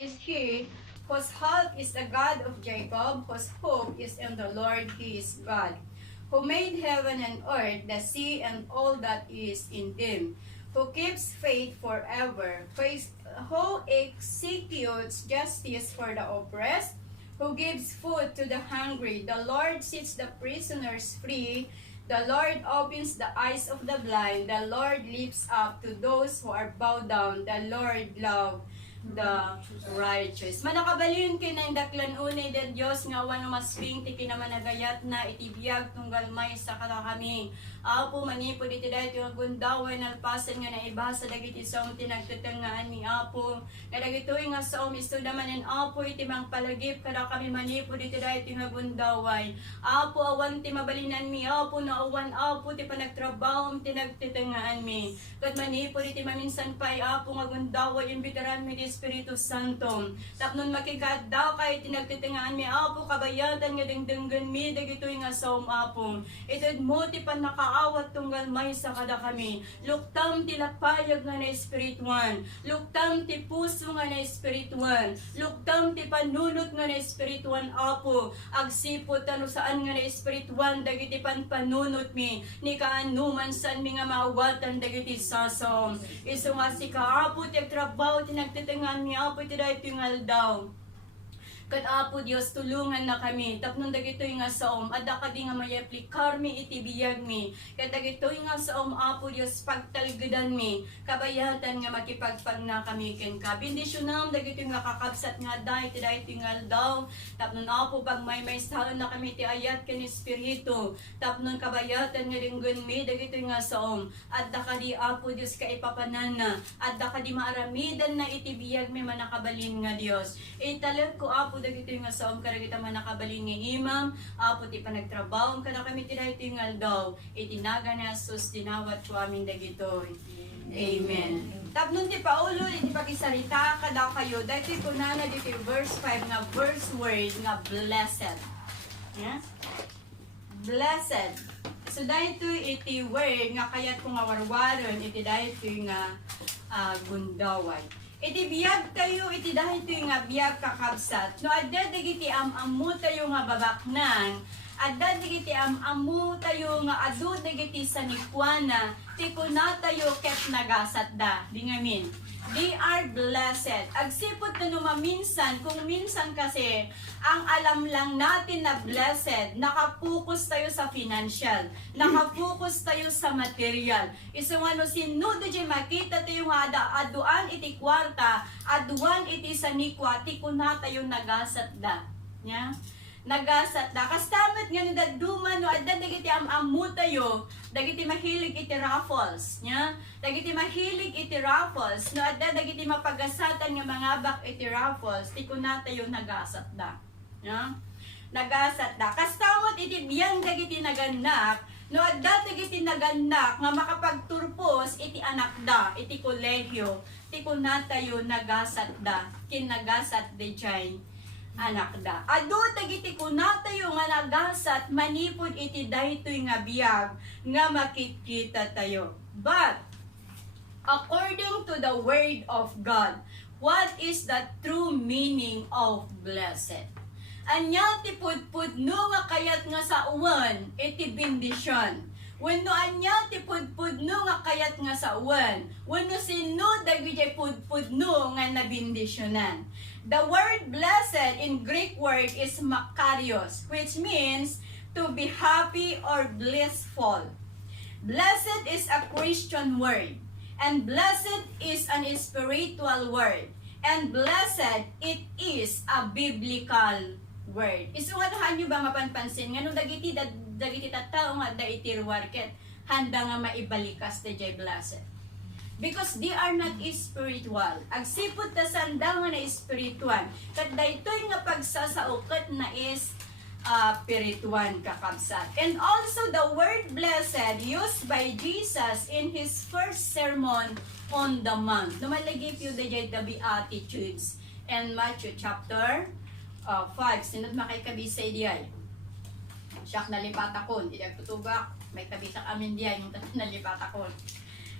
is he whose help is the God of Jacob, whose hope is in the Lord his God, who made heaven and earth, the sea, and all that is in them, who keeps faith forever, who executes justice for the oppressed, who gives food to the hungry. The Lord sets the prisoners free. The Lord opens the eyes of the blind. The Lord lifts up to those who are bowed down. The Lord loves the righteous. Manakabalin kinang daklan unay de Dios nga wano masping ti kinamanagayat na itibiyag tunggal may sa kata kami. Apo manipod iti dahito nga gundaway nalpasan nga naibasa dagiti som tinagtetengaan ni Apo. Kadagitoy nga som isto naman en Apo iti mang palagip kada kami manipod iti dahito nga gundaway. Apo awan ti mabalinan mi Apo na awan Apo ti panagtrabaho tinagtetengaan mi. Kat manipod iti maminsan pay Apo nga gundaway imbitaran mi ti Espiritu Santo. Tapnon makikadaw kay tinagtitingaan mi Apo kabayatan nga dengdenggan mi dagitoy nga som Apo. Ited mo ti panakaawat tunggal may sa kada kami. Luktam ti lapayag nga na espirituan. Luktam ti puso nga na espirituan. Luktam ti panunot nga na espirituan Apo. Agsipot ano saan nga na espirituan dagiti panpanunot mi. Ni kaanuman saan mi nga maawatan dagiti sasom. Isu nga si Kaapo ti agtrabaho tinagtitingaan mi Apo iti dahito yung aldaw. Kat Apo Dios tulungan na kami tapnon dagitoy nga saom adda kadi nga mayaplikar mi iti biyag mi kat dagitoy nga saom Apo Dios pagtalgedan mi kabayatan nga makipagpag na kami ken ka bendisyonam dagitoy nga kakabsat nga dai iti dahito yung aldaw tapnon Apo pag may salon na kami ti ayat ken espiritu tapnon kabayatan nga linggon mi dagitoy nga saom adda kadi Apo Dios ka ipapanana adda kadi maaramidan na iti biyag mi manakabalin nga Dios italag ko Apo dagito nga saom karagita man nakabalin nga imam Apo ti panagtrabaho kada kami ti dahito yung aldaw itinaga na sus dinawat ko amin dagito. Amen. Tapnon ti Paulo iti pagisarita kada kayo dahito kunana dito verse 5 nga verse word nga blessed. Yeah? Blessed. So dahito iti word nga kayat kung awarwaron iti dahito nga gundaway. Iti biyag tayo, iti dahil ito nga biyag kakabsat. No, adda digiti amu tayo nga babaknan, adda digiti amu tayo nga adu digiti sanikwana, tikuna tayo ket nagasat da. Di ngamin. They are blessed. Agsipot na numaminsan, kung minsan kasi, ang alam lang natin na blessed, nakapokus tayo sa financial, nakapokus tayo sa material. Iso nga no, sinudo dyan makita tayo nga aduan iti kwarta, aduan iti sanikwa, tikuna tayo nagasat da. Yeah? Nagasat da. Kastamat nga nung daduman, no, adda dagiti amu tayo, dagiti mahilig iti raffles, nya? Dagiti mahilig iti raffles, no, adda dagiti mapagasatan nga mga bak iti raffles, tiko na tayo nagasat da. Nya? Nagasat da. Kastamot iti biyang dagiti naganak, no, adda dagiti naganak, nga makapagturpos iti anak da, iti kolegyo, tiko na tayo nagasat da, kinagasat de jay anak da. Adu tagiti kuna tayo nga nagasat manipod iti daytoy nga biyag nga makikita tayo. But according to the word of God, what is the true meaning of blessed? Anya ti pudpudno nga kayat nga sa uwan iti bendisyon. Wenno anya ti pudpudno nga kayat nga sa uwan, wenno sino dagiti pudpudno nga nabindisyonan. The word blessed in Greek word is makarios, which means to be happy or blissful. Blessed is a Christian word, and blessed is an spiritual word, and blessed it is a biblical word. Isuwatahan nyo ba mapanpansin nga nung dagiti tattao nga da itirwarket handa nga maibalikas da jay blessed. Because they are not spiritual. Agsipot ta sanda nga na spiritual. Kat daytoy nga pagsasaukat na is spirituan kakabsat. And also the word blessed used by Jesus in his first sermon on the mount. Numalagip yun the Beatitudes and Matthew chapter 5. Sinod makikabisay diyan. Siyak nalipat akon. Idag tutubak. May kabisa amin diyan yung nalipat akon.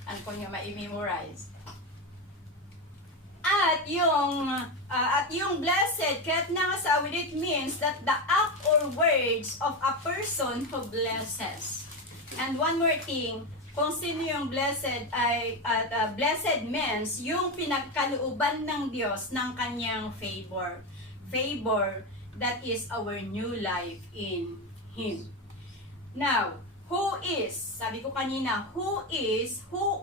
Ang ko nga ma-memorize. At yung blessed, kahit na sa awit, it means that the act or words of a person who blesses. And one more thing, kung sino yung blessed blessed means yung pinagkalooban ng Diyos ng kanyang favor. Favor, that is our new life in Him. Now, who is, sabi ko kanina, who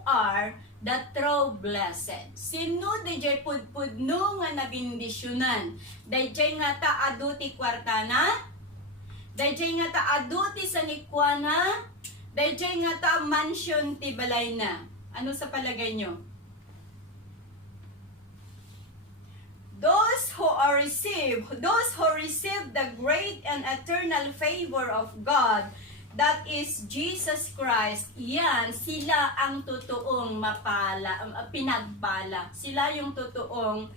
are the true blessed? Sino dayjay pudpudno nga nabindisyonan? Dayjay nga ta aduti kwartana? Dayjay nga ta aduti sa nikwana? Dayjay nga ta mansion ti balay na? Ano sa palagay nyo? Those who receive the great and eternal favor of God, that is Jesus Christ, yan, sila ang totoong pinagpala. Sila yung totoong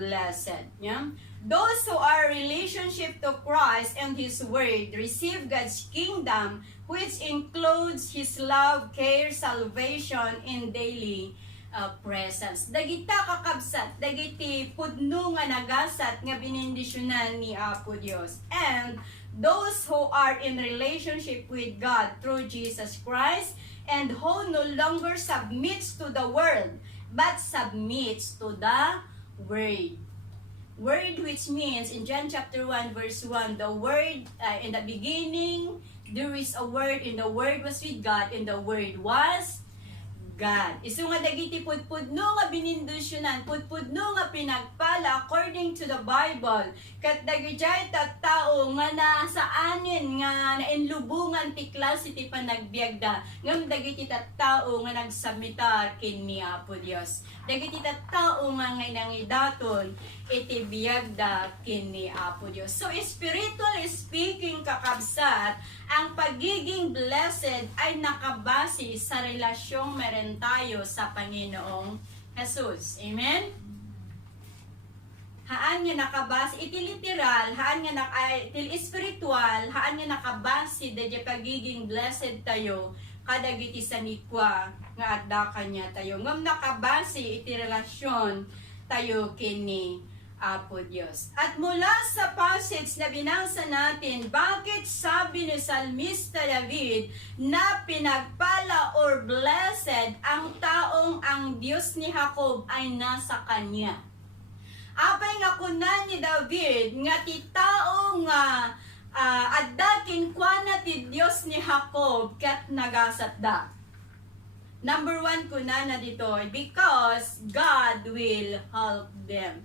blessed. Yeah? Those who are relationship to Christ and His Word receive God's kingdom, which includes His love, care, salvation, and daily presence. Dagita kakabsat, dagiti pudno nga nagasat nga binindisyonan ni Apo Dios. And those who are in relationship with God through Jesus Christ and who no longer submits to the world but submits to the Word. Word, which means in John chapter 1 verse 1, the Word, in the beginning there is a Word, and the Word was with God, and the Word was God. Isu nga dagiti pudpudno nga binindusyonan, pudpudno nga pinagpala according to the Bible. Kat dagijay tattao nga nasa anin nga nainlubungan ti klase ti panagbiagda. Ngam dagiti tattao nga nagsamitar kini Apo Dios. Dagiti tattao nga nangidaton iti biagda kini Apo Dios. So spiritually speaking, kakabsat, ang pagiging blessed ay nakabase sa relasyong meron tayo sa Panginoong Jesus. Amen? Haan nga nakabase, iti literal, haan nga iti spiritual, haan nga nakabase da pagiging blessed tayo, kadagiti sanikwa nga adda kanya tayo. Ngam nakabase iti relasyon tayo kini Apo Dios. At mula sa passage na binasa natin, bakit sabi ni Salmista David na pinagpala or blessed ang taong ang Diyos ni Jacob ay nasa kanya? Apay nga kunan ni David nga ti taong adda kinkwana ti Diyos ni Jacob kat nagasatda. Number 1 kunan na dito, because God will help them.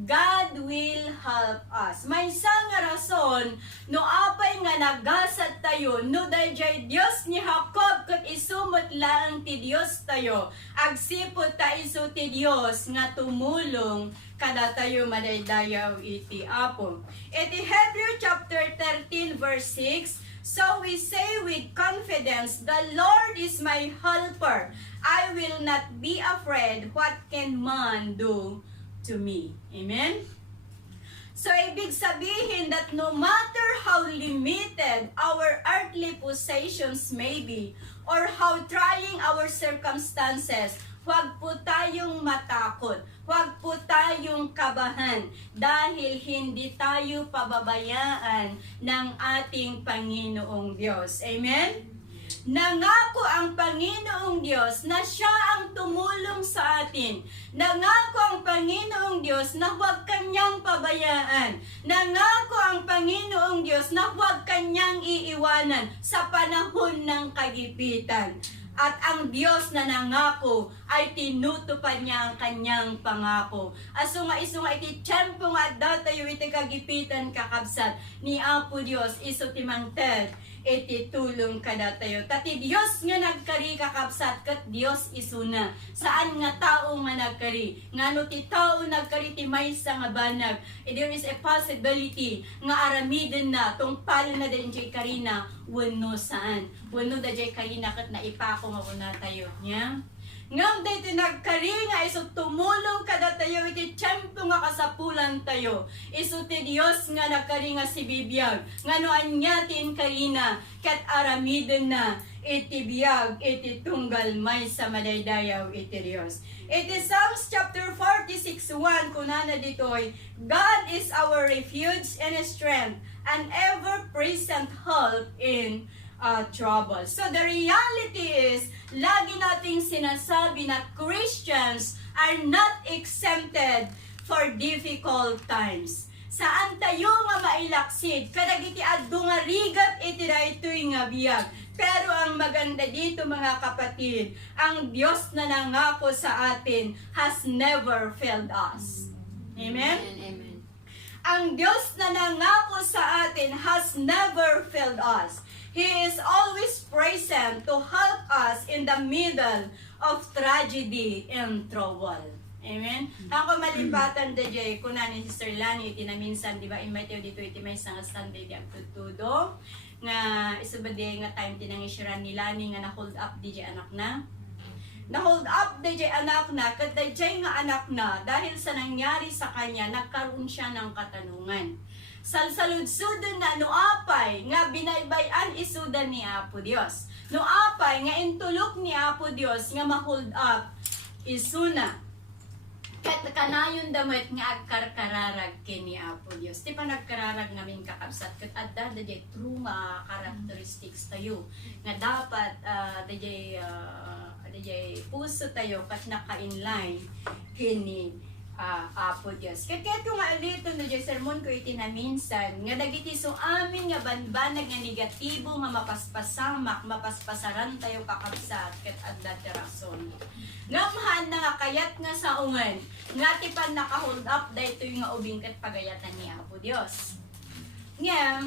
God will help us. May isang rason no apay nga nagasat tayo no dayjay Dios ni Jacob ket isumot lang ti Dios tayo. Agsipot ta isu ti Dios nga tumulong kada tayo madaydayaw iti Apo. Iti Hebrew chapter 13 verse 6, so we say with confidence, the Lord is my helper. I will not be afraid. What can man do to me? Amen? So, ibig sabihin that no matter how limited our earthly possessions may be, or how trying our circumstances, huwag po tayong matakot, huwag po tayong kabahan, dahil hindi tayo pababayaan ng ating Panginoong Diyos. Amen? Nangako ang Panginoong Diyos na Siya ang tumulong sa atin. Nangako ang Panginoong Diyos na huwag Kanyang pabayaan. Nangako ang Panginoong Diyos na huwag Kanyang iiwanan sa panahon ng kagipitan. At ang Diyos na nangako ay tinutupad niya ang kanyang pangako. Aso nga iso nga iti tiyempo nga datayo iti kagipitan kakabsat ni Apo Diyos iso timangted iti tulong kada tayo. Tati Diyos nga nagkari kakabsat kat Diyos isuna. Saan nga tao nga nagkari? Ngano ti tao nagkari ti maysa nga banag. There is a possibility nga aramiden na tungpal na din jay karina wano saan. Wano da jay karina kat naipako nga una tayo. Yeah? Ngam dito nagkari nga iso tumulong kada tayo iti tiyempo nga kasapulan tayo. Iso ti Dios nga nagkari nga si bibiyag. Ngano anya tin karina ket aramiden na iti biyag iti tunggal may sa madaydayaw iti Dios. Iti Psalms chapter 46:1 kunana ditoy, God is our refuge and strength, an ever-present help in trouble. So the reality is, lagi nating sinasabi na Christians are not exempted for difficult times. Saan tayo nga mailaksid? Kadagiti addo nga rigat iti daytoy nga biyag. Pero ang maganda dito mga kapatid, ang Diyos na nangako sa atin has never failed us. Amen? Amen. Ang Diyos na nangako sa atin has never failed us. He is always present to help us in the middle of tragedy and trouble. Amen? Ako malimbatan da jay, kuna ni Sister Lani, iti na minsan, di ba, imateo dito, iti may isang Sunday di ang tutudo, nga isubade nga time tinangisyaran ni Lani, nga na-hold up di jay anak na. Na-hold up di jay anak na, kat di jay nga anak na, dahil sa nangyari sa kanya, nagkaroon siya ng katanungan. Salsaludsudon na nuapay nga binaybayan isudan ni Apo Dios. Nuapay nga intulok ni Apo Dios nga ma-hold up isuna. Kat kanayon damit nga agkarkararag kini Apo Dios. Di pa nagkararag namin kakabsat kat adda dayay true nga characteristics tayo nga dapat dayay puso tayo kat naka-inline kini Apo Dios. Kaya kung alito no Diyos, sermon ko iti na minsan, nga dagiti so amin nga banbanag nga negatibo nga mapaspasamak, mapaspasaran tayo kakabsat, kat adda ti rason. Ngamhan na nga kayat nga sa ungan, nga tipan naka-hold up dahito yung nga ubing kat pagayatan ni Apo Dios. Nga,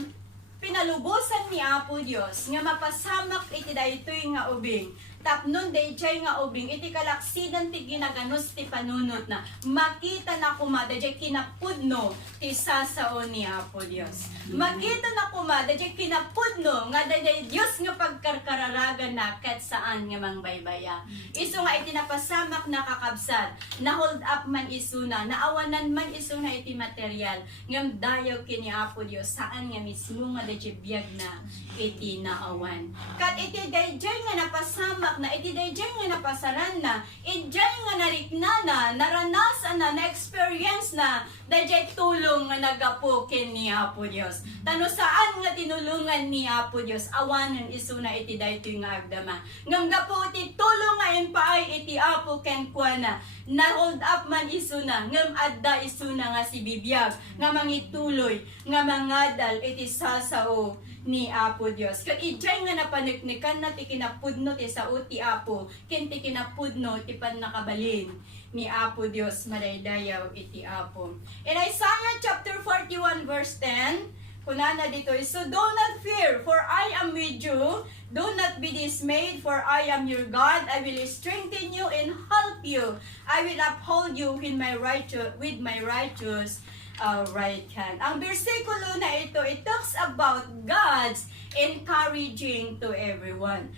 pinalubusan ni Apo Dios, nga mapasamak iti dahito yung nga ubing, tapnon day jay nga ubing iti kalaksidan ti ginaganos ti panunot na makita na kumada jay kinapudno ti sasao ni Apo Dios. Makita na kumada jay kinapudno nga day Dios nga pagkarkararagan na ket saan nga mangbaybaya. Isu nga iti napasamak na kakabsat, na hold up man isuna, naawanan man isuna iti material ngam dayaw kini Apo Dios saan nga mismo nga day biyag na iti naawan. Kat iti day jay nga napasamak na iti dayjay nga napasaran na, ijay nga narikna na, naranasan na, na-experience na, dayjay tulong nga nagapukin ni Apo Dios. Tano saan nga tinulungan ni Apo Dios, awanan isuna iti daytoy nga agdama. Ngam gapo iti tulong nga paay iti Apo ken kuana, na hold up man isuna, ngam adda isuna nga si bibiyag, nga mangituloy, nga mangadal iti sasao ni Apo Dios. Kat ijay nga napaniknikan na ti kinapudno ti sao ti Apo, ken ti kinapudno ti pan nakabalin ni Apo Dios madaydayaw iti Apo. In Isaiah chapter 41 verse 10, kunana dito, so do not fear, for I am with you. Do not be dismayed, for I am your God. I will strengthen you and help you. I will uphold you with my righteous right hand. Ang bersikulo na ito, it talks about God's encouraging to everyone.